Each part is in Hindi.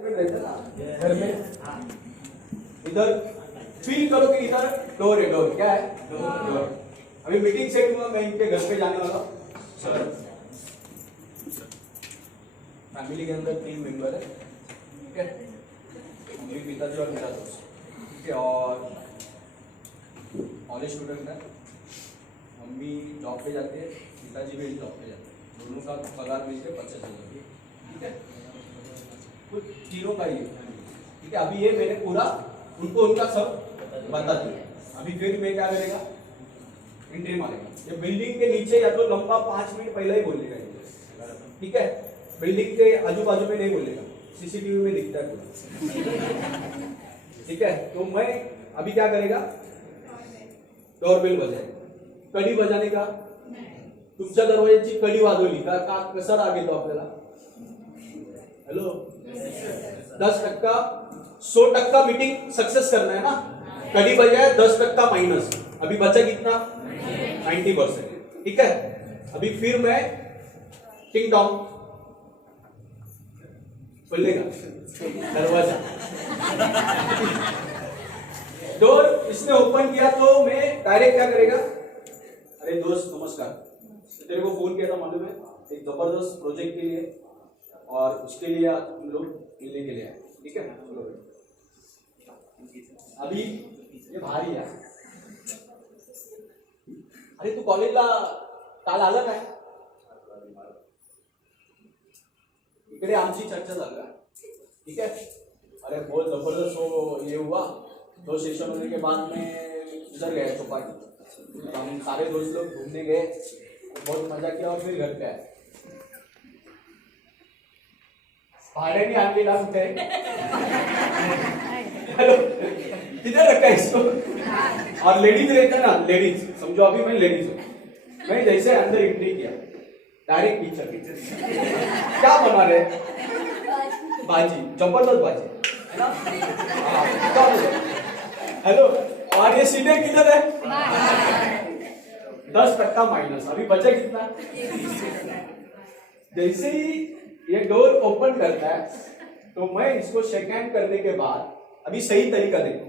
घर में इधर फील करो कि इधर डोर है। डोर क्या है? डोर। अभी मीटिंग सेट हुआ, मैं इनके घर पे जाने वाला हूँ। सर फैमिली के अंदर 3 मेंबर है, ठीक है, मम्मी पिताजी और मेरा दोस्त, ठीक है, और कॉलेज स्टूडेंट है। मम्मी जॉब पे जाती है, पिताजी भी जॉब पे जाते हैं, दोनों का पगार मिलकर 25,000, ठीक है, कुछ तीनों का ही है, ठीक है। अभी ये मैंने पूरा उनको उनका सब बता दिया। अभी फिर मैं क्या करेगा, एंट्री मारेगा। ये बिल्डिंग के नीचे या तो लंबा 5 मिनट पहले ही बोलेगा, ठीक है, बिल्डिंग के आजू बाजू में नहीं बोलेगा, सीसीटीवी में दिखता है पूरा, ठीक है। तो मैं अभी क्या करेगा, डोरबेल बजाएगा। कडी बजाने का, तुमच्या दरवाजाची कडी वाजवली का कसं राग येतो आपल्याला? हेलो, 10%, 100% मीटिंग सक्सेस करना है ना। कडी बजाए 10% माइनस, अभी बचा कितना? 90%, ठीक है। अभी फिर मैं टिंग डाउन खोलेगा दरवाजा, डोर इसने ओपन किया तो मैं डायरेक्ट क्या करेगा, अरे दोस्त नमस्कार, तेरे को फोन किया था मालूम है, एक जबरदस्त प्रोजेक्ट के लिए, और उसके लिए हम लोग मिलने के लिए आए, ठीक है। अभी ये भारी है, अरे तू कॉलेजला काल आला काय? इकडे आमची चर्चा झाली, ठीक है। अरे बहुत जबरदस्त वो ये हुआ, 2 सेशन होने के बाद में उधर गए चौपाटी, हम सारे दोस्त लोग घूमने गए, बहुत मजा किया और फिर घर पे आए। भाड़े नहीं आगे ना उठे, हेलो किधर रखा है इसको? और लेडीज रहते हैं ना, लेडीज समझो, अभी मैं लेडीज हूँ, मैं जैसे अंदर एंट्री किया डायरेक्ट किचन क्या बना रहे? भाजी, जबरदस्त भाजी है ना। हेलो, और ये सीधे किधर है? 10% माइनस, अभी बचा कितना? जैसे ही ये डोर ओपन करता है तो मैं इसको शेक हैंड करने के बाद, अभी सही तरीका देखो,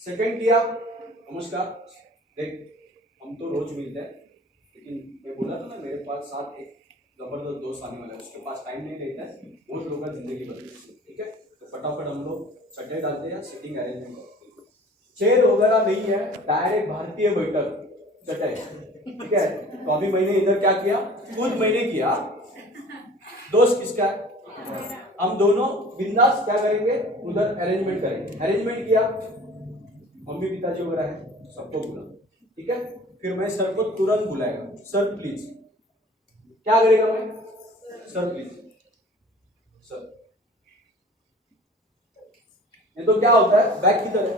सेकंड किया, नमस्कार, देख हम तो रोज मिलते हैं, लेकिन मैं बोला था ना मेरे पास साथ एक जबरदस्त दोस्त आने वाला है, उसके पास टाइम नहीं रहता है, बहुत लोगों का जिंदगी बदलती है, ठीक है। तो फटाफट हम लोग चट्टे डालते हैं, सीटिंग अरेंजमेंट करते हैं, चेयर वगैरह नहीं है, डायरेक्ट भारतीय बैठक चटाई, ठीक है। तो अभी मैंने इधर क्या किया, खुद मैंने किया, दोस्त किसका है? हम दोनों बिंदास क्या करेंगे, उधर अरेंजमेंट करेंगे। अरेंजमेंट किया, मम्मी पिताजी वगैरह है, सबको बुला, ठीक है। फिर मैं सर को तुरंत बुलाएगा, सर प्लीज, क्या करेगा मैं? Sir please, sir. ये तो क्या होता है, बैग किधर है?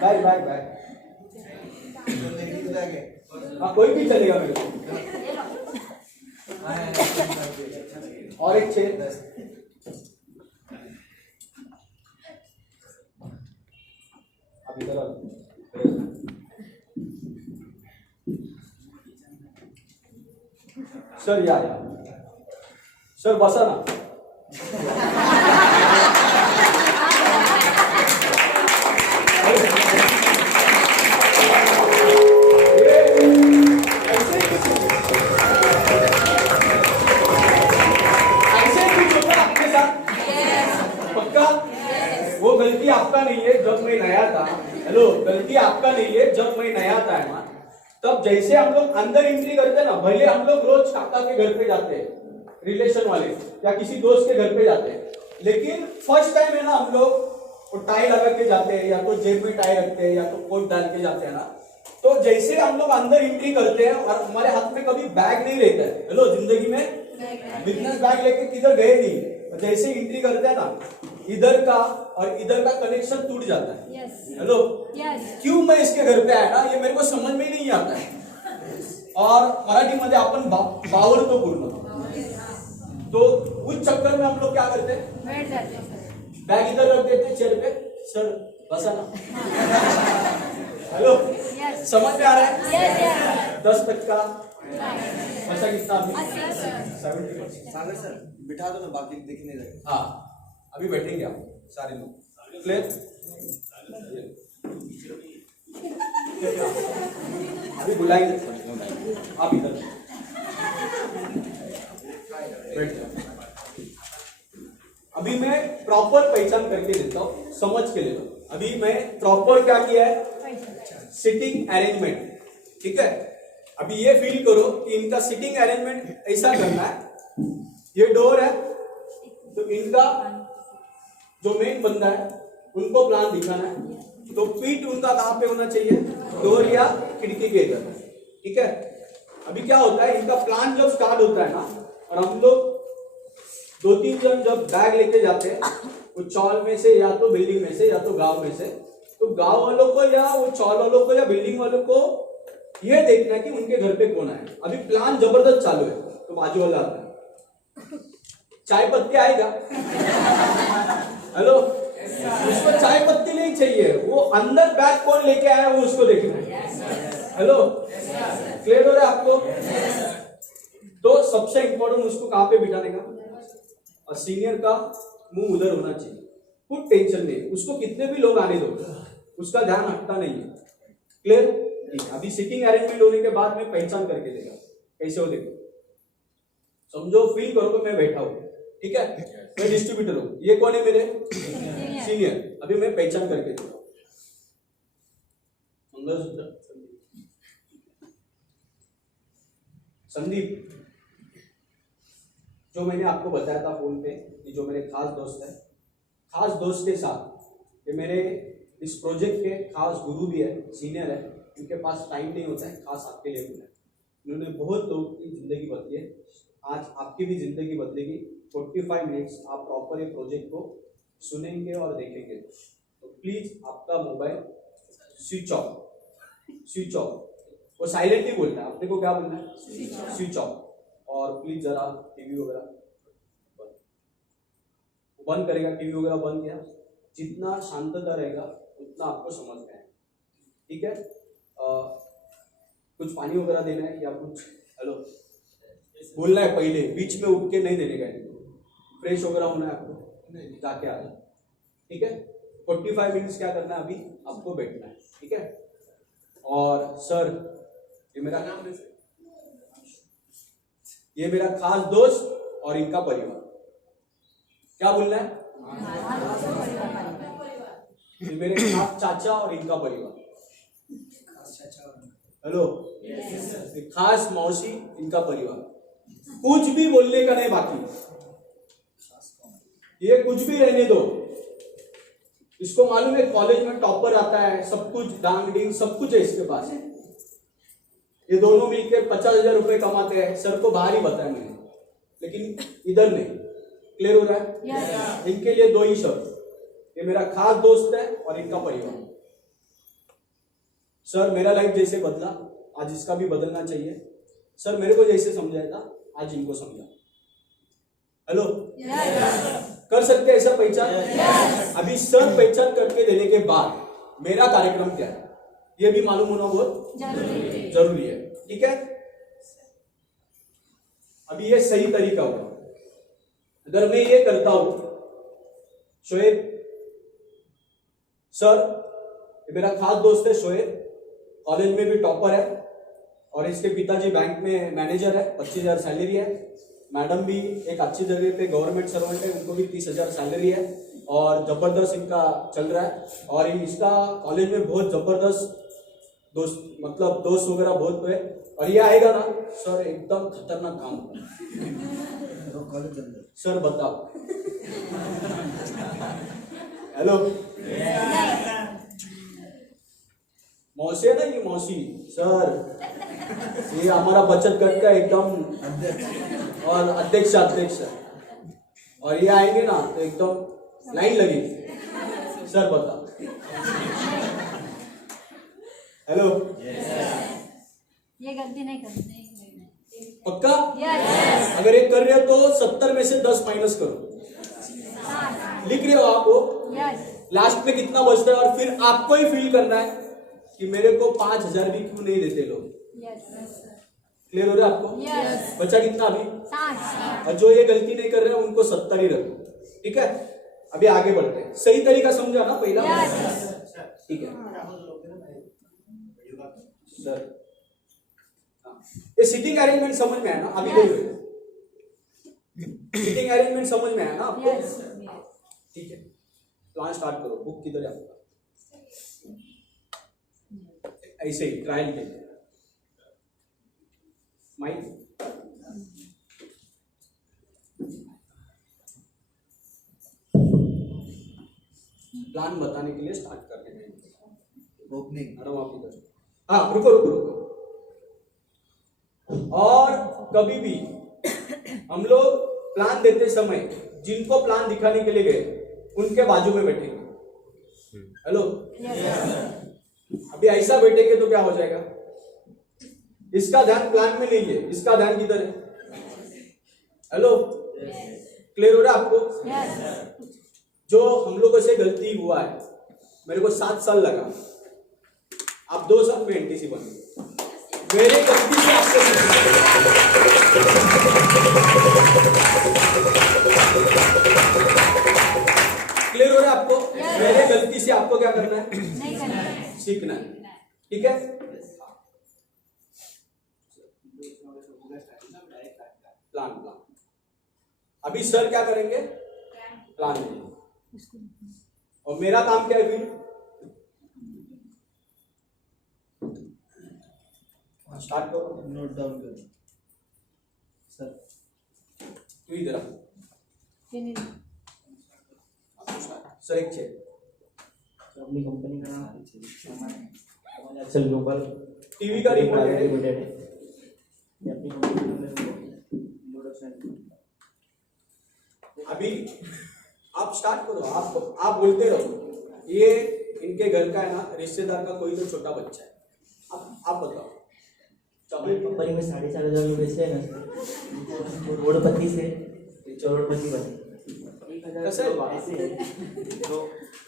बैग बैग बैग, हाँ कोई भी चलेगा मेरे को। और एक चेयर, अब इधर सर, या सर बसा ना। वो गलती आपका नहीं है, जब मैं नया था, हेलो, गलती आपका नहीं है, जब मैं नया था ना, तब जैसे हम लोग अंदर एंट्री करते ना, भले हम लोग रोज काका के घर पे जाते हैं, रिलेशन वाले या किसी दोस्त के घर पे जाते हैं, लेकिन फर्स्ट टाइम है ना, हम लोग टाई लगा के जाते हैं, या तो जेब में टाई रखते हैं, या तो कोट डाल के जाते हैं ना। तो जैसे हम लोग अंदर एंट्री करते हैं और हमारे हाथ में कभी बैग नहीं रहता है, हेलो, जिंदगी में बिजनेस बैग लेके किधर गए नहीं, जैसे एंट्री करते हैं ना, इधर का और इधर का कनेक्शन टूट जाता है। हेलो, क्यों मैं इसके घर पे आया ना, ये मेरे को समझ में नहीं आता है। और मराठी मध्ये आपण बावरतो पूर्ण, तो उस चक्कर में हम लोग क्या करते हैं, बैग इधर रख देते चेयर पे, सर बसा ना। हेलो, समझ में आ रहा है? 10% बचा कितना? 70%। बिठा दो ना, बाकी दिख नहीं रहे। हाँ अभी बैठेंगे आप सारे लोग। क्लियर? अभी बुलाएंगे आप इधर बैठ जाओ। अभी मैं प्रॉपर पहचान करके देता हूँ, समझ के लेता हूँ। अभी मैं प्रॉपर क्या किया है, सिटिंग अरेंजमेंट, ठीक है। अभी ये फील करो कि इनका सिटिंग अरेंजमेंट ऐसा करना है। ये डोर है तो इनका जो मेन बंदा है उनको प्लान दिखाना है, तो पीठ उनका कहां पे होना चाहिए, डोर या खिड़की के इधर, ठीक है। अभी क्या होता है, इनका प्लान जब स्टार्ट होता है ना, और हम लोग 2-3 जन जब बैग लेके जाते हैं, वो चौल में से या तो बिल्डिंग में से या तो गांव में से, तो गांव वालों को या वो चौल वालों को या बिल्डिंग वालों को ये देखना है कि उनके घर पे कौन आए। अभी प्लान जबरदस्त चालू है, तो बाजू वाला आता है, चाय पत्ती आएगा, हेलो, उसको चाय पत्ती नहीं चाहिए, वो अंदर बैग कौन लेके आया वो उसको देखना है। हेलो, क्लियर हो रहा है आपको? तो सबसे इंपॉर्टेंट उसको कहां पे बिठाने का, और सीनियर का मुंह उधर होना चाहिए, कुछ टेंशन नहीं, उसको कितने भी लोग आने दो, उसका ध्यान हटता नहीं है। क्लियर? अभी सिटिंग अरेंजमेंट होने के बाद में पहचान करके देगा कैसे हो, देखो समझो, फील करो कि मैं बैठा हूं, ठीक है, मैं डिस्ट्रीब्यूटर हूं, ये कौन है, मेरे सीनियर। अभी मैं पहचान करके दूंगा। संदीप, जो मैंने आपको बताया था फोन पे, कि जो मेरे खास दोस्त है, खास दोस्त के साथ ये मेरे इस प्रोजेक्ट के खास गुरु भी है, सीनियर है, उनके पास टाइम नहीं होता है, खास आपके लिए बोला। उन्होंने बहुत लोगों की जिंदगी बदली है, आज आपकी भी जिंदगी बदलेगी। 45 मिनट्स आप प्रॉपर ये प्रोजेक्ट को सुनेंगे और देखेंगे, तो प्लीज आपका मोबाइल स्विच ऑफ, वो साइलेंट ही बोलना है, अपने को क्या बोलना है, स्विच ऑफ। और प्लीज जरा टीवी वगैरह बंद करेगा, टीवी वगैरह बंद किया, जितना शांतता रहेगा उतना आपको समझ में आएगा, ठीक है। कुछ पानी वगैरह देना है या कुछ, हेलो, बोलना है पहले, बीच में उठ के नहीं देने का, फ्रेश वगैरह होना है आपको, जाके आ जाए, ठीक है। 45 मिनट्स क्या करना है, अभी आपको बैठना है, ठीक है। और सर, ये मेरा नाम है, ये मेरा खास दोस्त और इनका परिवार, क्या बोलना है, ये मेरे खास चाचा और इनका परिवार, हेलो, खास मौसी, इनका परिवार, कुछ भी बोलने का नहीं बाकी, ये कुछ भी रहने दो। इसको मालूम है कॉलेज में टॉपर आता है, सब कुछ डांग डिंग सब कुछ है इसके पास। ये दोनों मिलकर 50,000 रुपए कमाते हैं, सर को बाहर ही बताया मैंने, लेकिन इधर नहीं। क्लियर हो रहा है? yes. इनके लिए 2 ही शब्द, ये मेरा खास दोस्त है और इनका परिवार। सर, मेरा लाइफ जैसे बदला, आज इसका भी बदलना चाहिए। सर, मेरे को जैसे समझाया था, आज इनको समझा। Hello, yes. कर सकते हैं ऐसा पहचान? yes. अभी सर पहचान करके देने के बाद मेरा कार्यक्रम क्या है, ये भी मालूम होना बहुत जरूरी है, ठीक है। अभी ये सही तरीका होगा। अगर मैं ये करता हूं, शोएब सर, ये मेरा खास दोस्त है शोएब, कॉलेज में भी टॉपर है, और इसके पिताजी बैंक में मैनेजर है, 25,000 सैलरी है। मैडम भी एक अच्छी जगह पे गवर्नमेंट सर्वेंट है, उनको भी 30,000 सैलरी है, और जबरदस्त इनका चल रहा है। और इसका कॉलेज में बहुत जबरदस्त दोस्त, मतलब दोस्त वगैरह बहुत हुए। और ये आएगा ना सर, एकदम खतरनाक काम होगा। सर बताओ, हेलो, मौसी है ना, ये मौसी सर, ये हमारा बचत गट का एकदम और अध्यक्ष, और ये आएंगे ना तो एकदम लाइन लगेगी। सर बता, हेलो, ये गलती नहीं करनी, पक्का? अगर ये कर रहे हो तो 70 में से 10 माइनस करो, लिख रहे हो आप वो, लास्ट में कितना बचता है, और फिर आपको ही फील करना है कि मेरे को 5,000 भी क्यों नहीं देते लोग। क्लियर हो रहा है आपको? Yes. बच्चा कितना अभी? 60. और जो ये गलती नहीं कर रहे हैं उनको 70 ही रखो, ठीक है? अभी आगे बढ़ते हैं। सही तरीका समझा ना पहला? Yes. ठीक है सर। ये सिटिंग अरेंजमेंट समझ में आया ना अभी? सिटिंग अरेंजमेंट समझ में आया ना आपको? Yes. ठीक है, प्लान स्टार्ट करो। बुक किधर है आपका? ऐसे ही ट्रायल के लिए माइक प्लान बताने के लिए स्टार्ट करने में ओपनिंग। अरे आप इधर, हाँ रुको रुको रुको। और कभी भी हम लोग प्लान देते समय जिनको प्लान दिखाने के लिए गए उनके बाजू में बैठेंगे। हेलो, अभी ऐसा बैठेंगे तो क्या हो जाएगा? इसका ध्यान प्लान में नहीं है, इसका ध्यान किधर है? हेलो, क्लियर हो रहा है आपको? जो हम लोगों से गलती हुआ है, मेरे को 7 साल लगा, आप 2 साल में एनटीसी बन गए। मेरे गलती से आपको क्लियर हो रहा है आपको? मेरे गलती से आपको क्या करना है? नहीं करना है, सीखना है, ठीक है? प्लान प्लान अभी सर क्या करेंगे? प्लान देंगे और मेरा काम क्या है फिर? स्टार्ट करो, नोट डाउन करो। सर तू इधर आ। सर एक चेक। अपनी कंपनी का नाम एक्सेल ग्लोबल टीवी का रिपोर्ट है। अपनी कंपनी का इंट्रोडक्शन। अभी आप स्टार्ट करो, आप बोलते रहो। ये इनके घर का है ना, रिश्तेदार का कोई तो छोटा बच्चा है। आप बताओ। कंपनी में 4,500 लोग ऐसे हैं ना, करोड़पति से करोड़पति बने। कसं आहे ऐसे हैं तो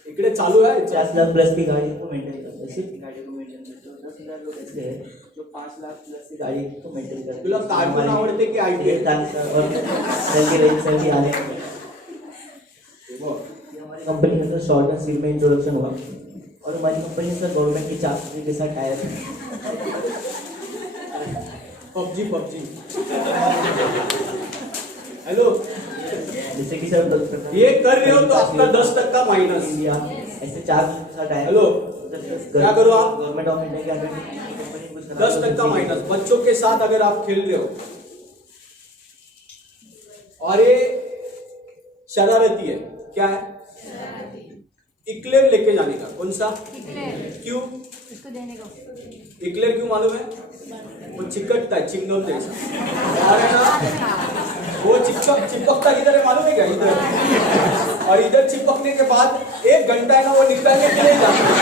इकडे चालू है 50 लाख प्लस की गाड़ी को मेंटेन करते हैं, सिर्फ गाड़ी को मेंटेन करते हैं। 10,000 लोग ऐसे हैं जो 5 लाख प्लस की गाड़ी को मेंटेन करते हैं। तुला कार्टून आवडते की आयटी? और जल्दी रेंज से भी आने हमारी कंपनी का तो शॉर्ट एंड स्वीट में इंट्रोडक्शन हुआ। और हमारी कंपनी सर गवर्नमेंट की 4 के साथ टायर है। पबजी हेलो, जैसे कि सर ये कर रहे हो तो आपका 10% माइनस। इंडिया ऐसे 4 के साथ टायर। हेलो, क्या करो आप? गवर्नमेंट ऑफ इंडिया के अंडर कंपनी कुछ 10% माइनस। बच्चों के साथ अगर आप खेल रहे हो और ये शरारती है, क्या है? इक्लेयर लेके जाने का। कौन सा? क्यों? इसको देने को। इक्लेयर क्यों मालूम है? वो चिकटता है, चिंगम जैसा। और है ना, वो चिपकता किधर है मालूम है क्या? इधर। और इधर चिपकने के बाद 1 घंटा है ना, वो निकालने के लिए जाता है।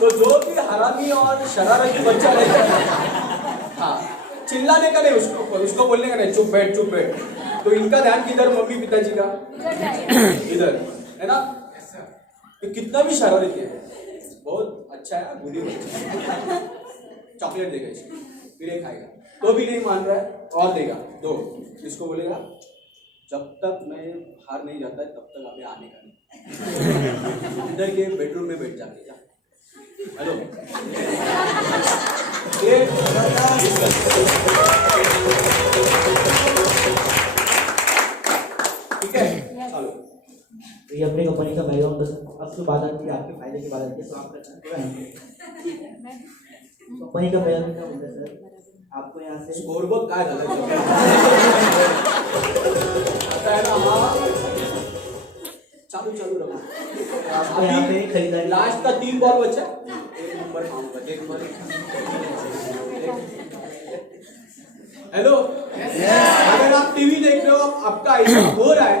तो जो भी हरामी और शरारती बच्चा रहता है, हाँ, चिल्लाने का नहीं, उसको बोलने का नहीं, चुप बैठ। तो इनका ध्यान किधर? मम्मी पिताजी का इधर है ना। तो कितना भी शरारती है, बहुत अच्छा है, बुरी बच्चा। चॉकलेट देगा इसको, फिर ये खाएगा, तो भी नहीं मान रहा है, और देगा 2। इसको बोलेगा जब तक मैं हार नहीं जाता है तब तक अभी आने का नहीं। इधर के बेडरूम में बैठ जाके जा। हेलो, ठीक है, चलो। ये अपनी कंपनी का बैकग्राउंड अब जो बात आती है, आपके फायदे की बात आती है, तो आपका कंपनी का बैकग्राउंड क्या होता है सर? आपको यहाँ से स्कोरबोर्ड काय झालं आता है ना। हाँ, चालू रखो। आपको यहाँ पे खरीदारी लास्ट का 3 बॉल बचा, 1 नंबर खाऊंगा, 1 नंबर। हेलो, अगर आप टीवी देख रहे हो, आपका ऐसा हो रहा है,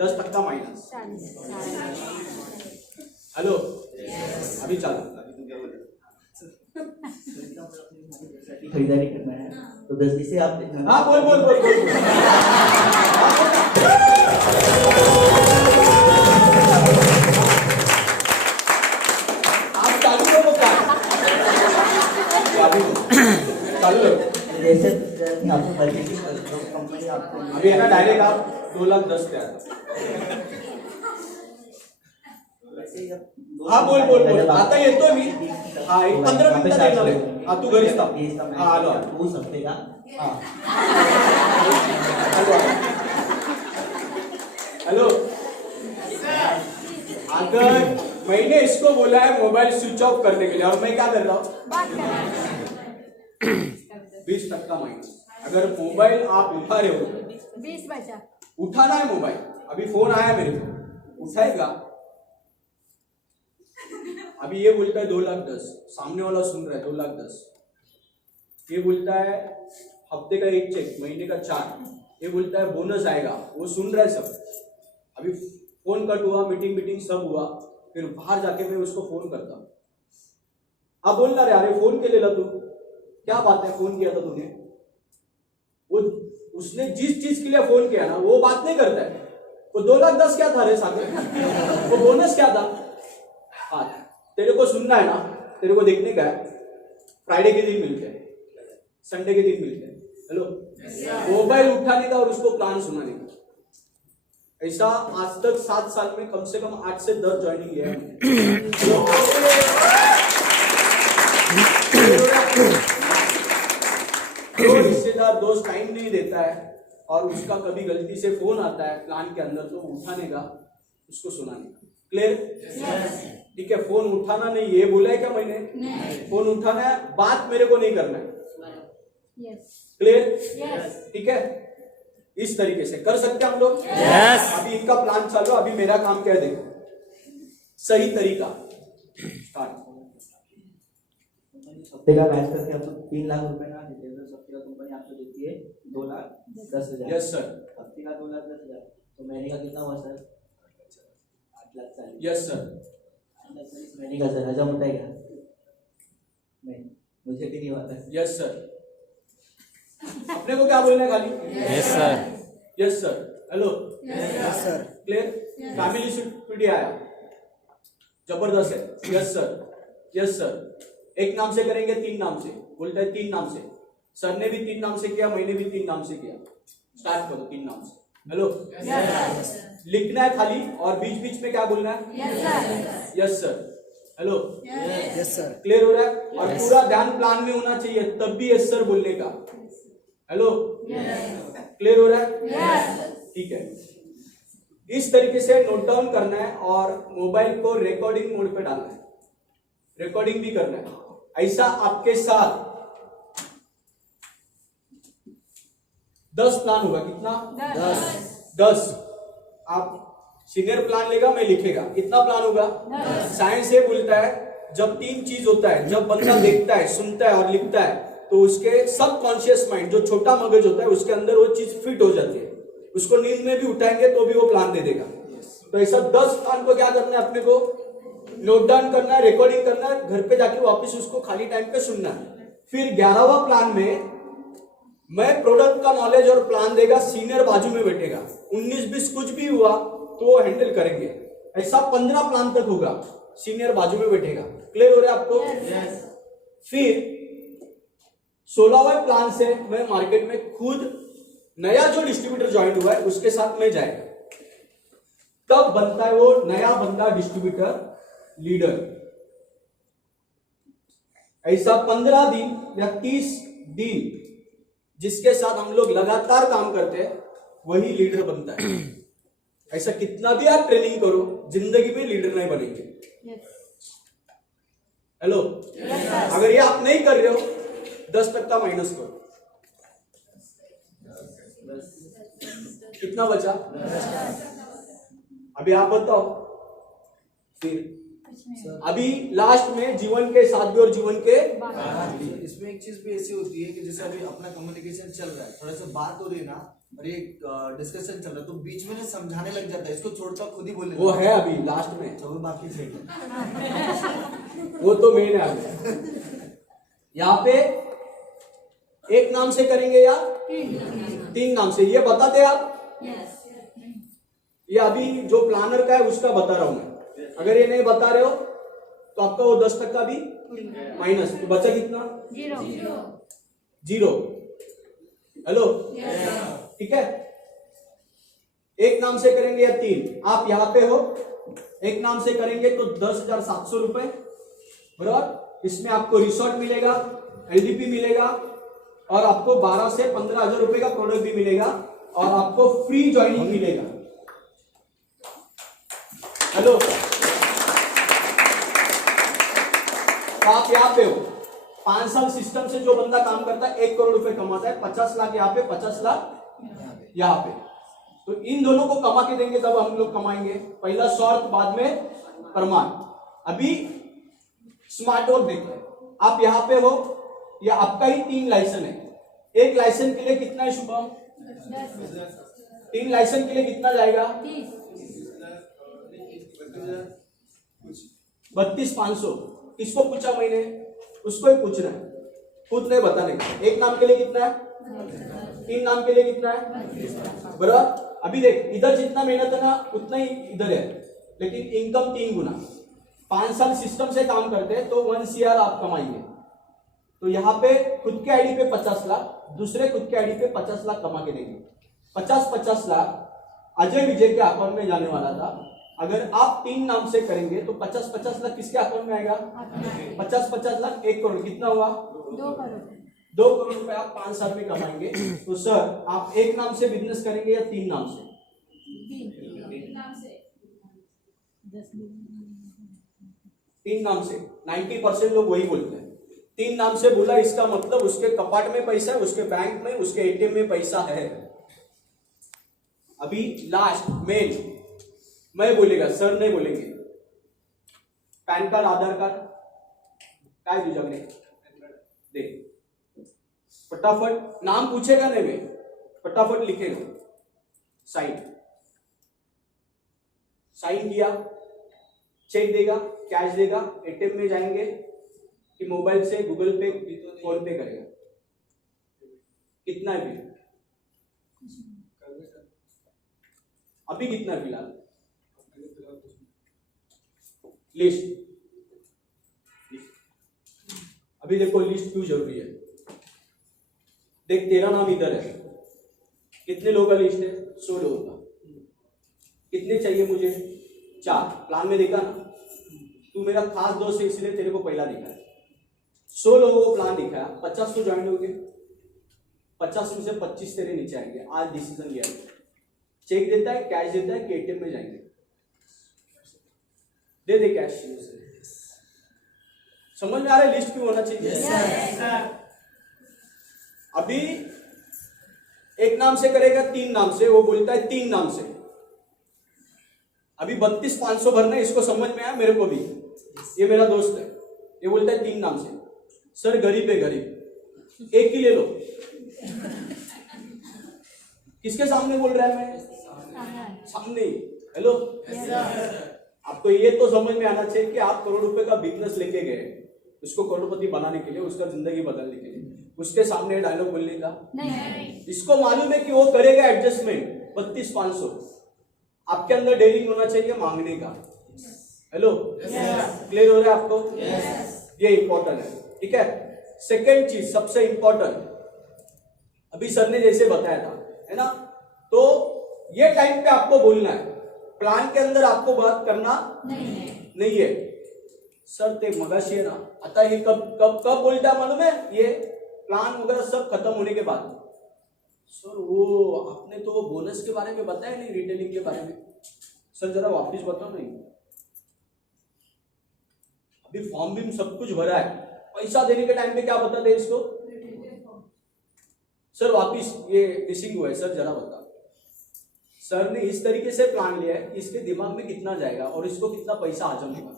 10% माइनस। हेलो, अभी चालू। खरीदारी करना है तो 10 इसे आप देखना। हाँ बोल बोल बोल बोल आप चालू करो क्या चालू करो। जैसे आपको मार्केटिंग कंपनी आपको अभी है ना डायरेक्ट आप 2,10,000 पे आता। हाँ बोल बोल बोल आता येतो मी। हाँ एक 15 मिनिटं देणार आहे। हाँ तू घरीच थांब। हाँ आलो आलो। हो सकते का हाँ आलो आलो। हेलो अगर मैंने इसको बोला है मोबाइल स्विच ऑफ करने के लिए और मैं क्या कर रहा हूँ बात कर रहा है। 20% माइनस। अगर मोबाइल आप उठा रहे हो 20 बचा। उठाना है मोबाइल। अभी फोन आया मेरे को उठाएगा। अभी ये बोलता है 2,10,000 सामने वाला सुन रहा है 2,10,000 ये बोलता है हफ्ते का 1 चेक महीने का 4 ये बोलता है बोनस आएगा वो सुन रहा है सब। अभी फोन कट हुआ मीटिंग सब हुआ फिर बाहर जाके मैं उसको फोन करता हूँ। अब बोल रहा अरे फोन के लिए ला तू क्या बात है फोन किया था तूने। वो उसने जिस चीज के लिए फोन किया ना वो बात नहीं करता है। वो 2,10,000 क्या था रे सागर वो बोनस क्या था। हाँ तेरे को सुनना है ना तेरे को देखने का है फ्राइडे के दिन मिलते हैं संडे के दिन मिलते हैं। हेलो मोबाइल उठाने का और उसको प्लान सुनाने का। ऐसा आज तक 7 साल में कम से कम 8 से 10 ज्वाइनिंग लिया है। जो रिश्तेदार दोस्त टाइम नहीं देता है और उसका कभी गलती से फोन आता है प्लान के अंदर तो उठाने का उसको सुनाने का। क्लियर ठीक है। फोन उठाना नहीं ये बोला है क्या मैंने फोन उठाना है बात मेरे को नहीं करना है। क्लियर ठीक है। इस तरीके से कर सकते हैं हम लोग। अभी इनका प्लान चालू अभी मेरा काम क्या है देखो सही तरीका स्टार्ट। हफ्ते का मैच करके आपको 3 लाख रुपए ना देते हैं तो हफ्ते का कंपनी आपको देती है 2,10,000। Yes sir. हफ्ते का 2,10,000 तो महीने का कितना हुआ सर 8,40,000। Yes sir. 8,40,000 महीने का सर हजम होता है क्या नहीं मुझे भी नहीं आता। Yes sir. अपने को क्या बोलना है खाली yes sir yes sir. Hello yes sir clear family PD आया जबरदस्त है। Yes sir yes sir. एक नाम से करेंगे 3 नाम से बोलता है 3 नाम से। सर ने भी 3 नाम से किया मैंने भी 3 नाम से किया। स्टार्ट करो 3 नाम से। हेलो लिखना है खाली और बीच बीच में क्या बोलना है yes sir. Hello yes sir clear हो रहा है और पूरा ध्यान प्लान में होना चाहिए तब भी यस सर बोलने का। हेलो क्लियर हो रहा है ठीक है। इस तरीके से नोट डाउन करना है और मोबाइल को रिकॉर्डिंग मोड पे डालना है रिकॉर्डिंग भी करना है। ऐसा आपके साथ 10 प्लान होगा। कितना 10। आप सीनियर प्लान लेगा मैं लिखेगा कितना प्लान होगा। साइंस ये बोलता है जब 3 चीज होता है जब बंदा देखता है सुनता है और लिखता है तो उसके सबकॉन्शियस माइंड जो छोटा मगज होता है उसके अंदर वो चीज फिट हो जाती है। उसको नींद में भी उठाएंगे तो भी वो प्लान दे देगा। तो ऐसा 10 प्लान को क्या करना है अपने को नोट डाउन करना है रिकॉर्डिंग करना है घर पे जाके वापस उसको खाली टाइम पे सुनना है। फिर 11वां प्लान में मैं प्रोडक्ट का नॉलेज और प्लान देगा सीनियर बाजू में बैठेगा 19-20 कुछ भी हुआ तो वो हैंडल करेंगे। ऐसा 15 प्लान तक होगा सीनियर बाजू में बैठेगा। क्लियर हो रहा है आपको फिर 16वें प्लान से मैं मार्केट में खुद नया जो डिस्ट्रीब्यूटर ज्वाइन हुआ है उसके साथ में जाएगा तब बनता है वो नया बंदा डिस्ट्रीब्यूटर लीडर। ऐसा 15 दिन या 30 दिन जिसके साथ हम लोग लगातार काम करते हैं वही लीडर बनता है। ऐसा कितना भी आप ट्रेनिंग करो जिंदगी में लीडर नहीं बनेंगे। हेलो अगर ये आप नहीं कर रहे हो 10% माइनस करो कितना बचा। अभी आप बताओ फिर अभी लास्ट में जीवन के साथ भी और जीवन के इसमें एक चीज भी ऐसी होती है कि जैसे अभी अपना कम्युनिकेशन चल रहा है थोड़ा सा बात हो रही है ना और ये डिस्कशन चल रहा है तो बीच में ना समझाने लग जाता है इसको छोड़ता खुद ही बोलने वो है अभी लास्ट में तो वो बाकी से वो तो मेन है अभी। यहाँ पे एक नाम से करेंगे या तीन नाम से, ये बताते आप? ये अभी जो प्लानर का है उसका बता रहा हूं मैं। अगर ये नहीं बता रहे हो तो आपका वो 10% भी माइनस, तो बचा कितना? 0। हेलो, ठीक है। एक नाम से करेंगे या तीन? आप यहां पे हो, एक नाम से करेंगे तो 10,700 रुपए बराबर। इसमें आपको रिसोर्ट मिलेगा, एलडीपी मिलेगा और आपको 12 से 15,000 रुपए का प्रोडक्ट भी मिलेगा और आपको फ्री ज्वाइनिंग मिलेगा। हेलो, तो आप यहाँ पे हो, 5 साल सिस्टम से जो बंदा काम करता है 1 करोड़ रुपए कमाता है, 50 लाख यहाँ पे, 50 लाख यहाँ पे। तो इन दोनों को कमा के देंगे तब हम लोग कमाएंगे। पहला शॉर्ट, बाद में प्रमाण। अभी स्मार्ट वर्क देखते हैं। आप यहाँ पे हो, या आपका ही 3 लाइसेंस है। एक लाइसेंस के लिए कितना है शुभम? 3 लाइसेंस के लिए कितना जाएगा? 32,500। किसको पूछा मैंने? उसको ही पूछना है, खुद नहीं बताने का। एक नाम के लिए कितना है? 3 नाम के लिए कितना है? बराबर। अभी देख, इधर जितना मेहनत है ना उतना ही इधर है, लेकिन इनकम 3 गुना। 5 साल सिस्टम से काम करते हैं तो 1 CR आप कमाएंगे। तो यहाँ पे खुद के आईडी पे 50 लाख, दूसरे खुद के आईडी पे 50 लाख कमा के देंगे। 50 लाख अजय विजय के अकाउंट में जाने वाला था। अगर आप 3 नाम से करेंगे तो 50 लाख किसके अकाउंट में आएगा? 50 लाख 1 करोड़, कितना हुआ? 2 करोड़। 2 करोड़ रुपए आप 5 साल में कमाएंगे। तो सर आप एक नाम से बिजनेस करेंगे या 3 नाम से? 3 नाम से। 90% लोग वही बोलते हैं। 3 नाम से बोला, इसका मतलब उसके कपाट में पैसा है, उसके बैंक में, उसके एटीएम में पैसा है। अभी लास्ट मेल मैं बोलेगा, सर नहीं बोलेंगे। पैन कार्ड, आधार कार्ड काय तुझ्याकडे दे, फटाफट नाम पूछेगा नहीं, मैं फटाफट लिखेगा, साइन किया, चेक देगा, कैश देगा, एटीएम में जाएंगे कि मोबाइल से गूगल पे, फोन पे करेगा। कितना है बिल? अभी कितना है फिलहाल? लिस्ट। अभी देखो लिस्ट क्यों जरूरी है। देख, तेरा नाम इधर है, कितने लोगों का लिस्ट है? 100 लोगों का। कितने चाहिए मुझे? 4। प्लान में देखा ना, तू मेरा खास दोस्त है इसलिए तेरे को पहला दिखा है। 100 लोगों को प्लान दिखाया, 50 तो ज्वाइन हो गए, 50 में से 25 तेरे नीचे आएंगे। आज डिसीजन लिया, चेक देता है, कैश देता है कि एटीएम में जाएंगे? दे दे कैश। समझ में आ रहा है लिस्ट क्यों होना चाहिए? अभी एक नाम से करेगा, 3 नाम से, वो बोलता है 3 नाम से। अभी 32,500 भरना है, इसको समझ में आया? मेरे को भी, ये मेरा दोस्त है, ये बोलता है 3 नाम से। सर गरीब है, गरीब, एक ही ले लो। किसके सामने बोल रहा है? मैं सामने। हेलो, आपको ये तो समझ में आना चाहिए कि आप करोड़ रुपए का बिजनेस लेके गए, उसको करोड़पति बनाने के लिए, उसका जिंदगी बदलने के लिए। उसके सामने डायलॉग बोलने का नहीं। इसको मालूम है कि वो करेगा एडजस्टमेंट। 32,500 आपके अंदर डेयरिंग होना चाहिए मांगने का। हेलो, क्लियर हो रहा है आपको? ये इंपॉर्टेंट है, ठीक है। सेकेंड चीज सबसे इंपॉर्टेंट, अभी सर ने जैसे बताया था, है ना, तो ये टाइम पे आपको बोलना है। प्लान के अंदर आपको बात करना नहीं है। सर ते मगाशी है ना, आता ये कब कब कब बोलता है मालूम है? ये प्लान वगैरह सब खत्म होने के बाद। सर वो आपने तो वो बोनस के बारे में बताया नहीं, रिटेलिंग के बारे में। सर जरा वापिस बताओ। नहीं, अभी फॉर्म भी सब कुछ भरा है, पैसा देने के टाइम पे क्या बता दे इसको? सर वापिस ये मिसिंग हुआ है, सर जरा बता। सर ने इस तरीके से प्लान लिया है कि इसके दिमाग में कितना जाएगा और इसको कितना पैसा हजम होगा।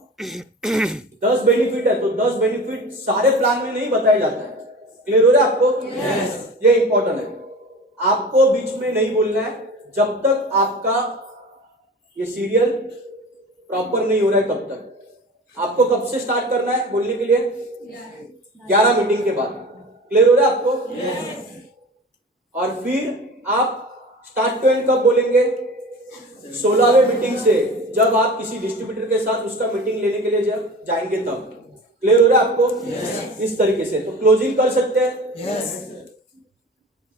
10 बेनिफिट है, तो 10 बेनिफिट सारे प्लान में नहीं बताया जाता है। क्लियर हो रहा है आपको? ये इंपॉर्टेंट है। आपको बीच में नहीं बोलना है जब तक आपका ये सीरियल प्रॉपर नहीं हो रहा है, तब तक। आपको कब से स्टार्ट करना है बोलने के लिए? 11 मीटिंग के बाद। क्लियर हो रहा है आपको? और फिर आप स्टार्ट टू एंड कब बोलेंगे? 16वें मीटिंग से, जब आप किसी डिस्ट्रीब्यूटर के साथ उसका मीटिंग लेने के लिए जब जाएंगे तब। क्लियर हो रहा है आपको? इस तरीके से तो क्लोजिंग कर सकते हैं।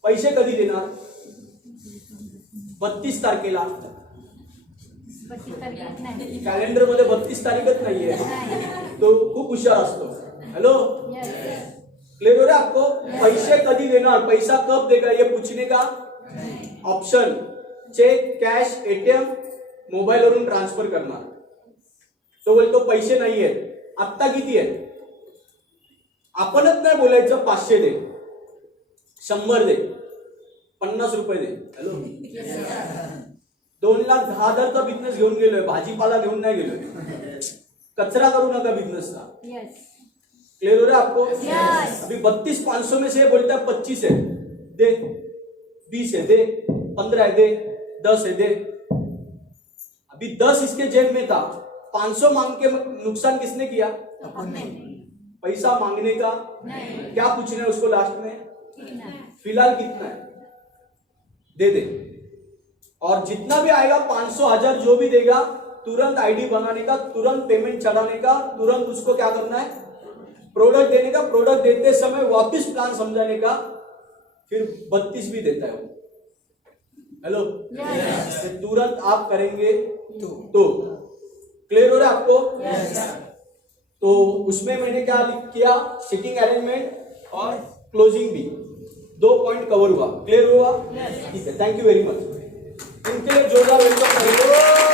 पैसे कधी देणार? 32 तारखेला। 32 तारखेला नाही. कॅलेंडर मध्ये 32 तारीखच नाहीये, तो खूप हुशार असतो। Hello, Yes. क्लियर हो रहा है आपको? पैसे कधी देणार, पैसा कब देगा, ये पूछने का option, cheque, cash, ATM, mobile वरून ट्रान्सफर करणार। तो बोलतो पैसे नाही आहेत। आत्ता किती आहेत? आपणच नाही बोलायचं 500 दे, 100 दे, 50 रुपये दे। हॅलो, 2,10,000चा बिझनेस घेऊन गेलोय, भाजीपाला घेऊन नाही गेलोय। कचरा करू नका बिझनेसचा। Yes. क्लियर हो रहा है आपको? Yes. अभी 32,500 में से बोलता है 25 है, दे, 20 है, दे, 15 है, दे, 10 है, दे। अभी 10 इसके जेब में था, 500 मांग के नुकसान किसने किया? पैसा मांगने का। क्या पूछना है उसको लास्ट में? फिलहाल कितना है, दे दे। और जितना भी आएगा 500, 1000 जो भी देगा, तुरंत आईडी बनाने का, तुरंत पेमेंट चढ़ाने का, तुरंत उसको क्या करना है, प्रोडक्ट देने का। प्रोडक्ट देते समय वापस प्लान समझाने का, फिर 32 भी देता है वो। Hello, Yes. तुरंत आप करेंगे तो क्लियर हो रहा है आपको? तो उसमें मैंने क्या किया, सिटिंग अरेंजमेंट और क्लोजिंग भी 2 पॉइंट कवर हुआ। क्लियर हुआ? ठीक है, थैंक यू वेरी मच। इनके लिए जोरदार वेलकम करेंगे।